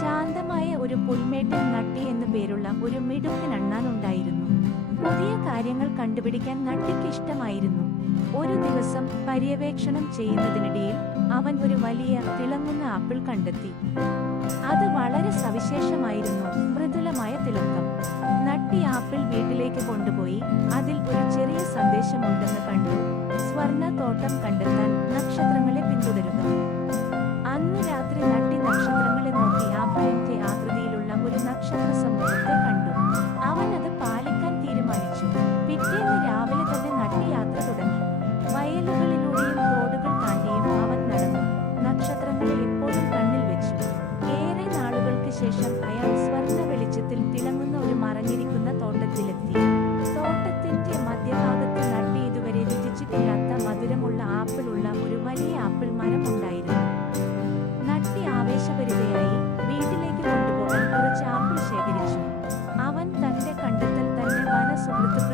ശാന്തമായ ഒരു പുൽമേട്ടിൽ നട്ടി എന്നു പേരുള്ള ഒരു മിടുക്കൻ അണ്ണാൻ ഉണ്ടായിരുന്നു. പുതിയ കാര്യങ്ങൾ കണ്ടുപിടിക്കാൻ നട്ടിക്ക് ഇഷ്ടമായിരുന്നു. ഒരു ദിവസം പര്യവേക്ഷണം ചെയ്യുന്നതിനിടയിൽ അവൻ ഒരു വലിയ തിളങ്ങുന്ന ആപ്പിൾ കണ്ടെത്തി. അത് വളരെ സവിശേഷമായിരുന്നു, മൃദുലമായ തിളക്കം. നട്ടി ആപ്പിൾ വീട്ടിലേക്ക് കൊണ്ടുപോയി. അതിൽ ഒരു ചെറിയ സന്ദേശമുണ്ടെന്ന് കണ്ടു: സ്വർണ്ണ തോട്ടം കണ്ടെത്താൻ നക്ഷത്രങ്ങളെ പിന്തുടരുക. അന്ന് രാത്രി നട്ടി നക്ഷത്രങ്ങളെ നോക്കി ആപ്പിളിന്റെ ആകൃതിയിലുള്ള ഒരു നക്ഷത്ര സമൂഹത്തെ കണ്ടു. അവൻ അത് പാലിക്കാൻ തീരുമാനിച്ചു. പിറ്റേന്ന് രാവിലെ തന്നെ നട്ടി യാത്ര തുടങ്ങി. വയലുകളിലൂടെയും തോടുകൾ താണ്ടിയും അവൻ നടന്നു. നക്ഷത്രങ്ങളെ എപ്പോഴും കണ്ണിൽ വെച്ചു. ഏറെ നാളുകൾക്ക് ശേഷം അയാൾ സ്വർണ്ണ വെളിച്ചത്തിൽ തിളങ്ങുന്ന ഒരു മറഞ്ഞിരിക്കുന്ന തോട്ടത്തിലെത്തി. തോട്ടത്തിന്റെ മധ്യഭാഗത്ത് നട്ടി ഇതുവരെ രുചിച്ചിട്ടില്ലാത്ത മധുരമുള്ള ആപ്പിളുള്ള ഒരു വലിയ ആപ്പിൾ മരം ഉണ്ടായിരുന്നു. നട്ടി ആവേശഭരിതയായി വീട്ടിലേക്ക് കൊണ്ടുപോകാൻ കുറച്ച് ആപ്പിൾ ശേഖരിച്ചു. അവൻ തന്റെ കണ്ടെത്തൽ തന്നെ വനസുഹൃത്തുക്കളോട്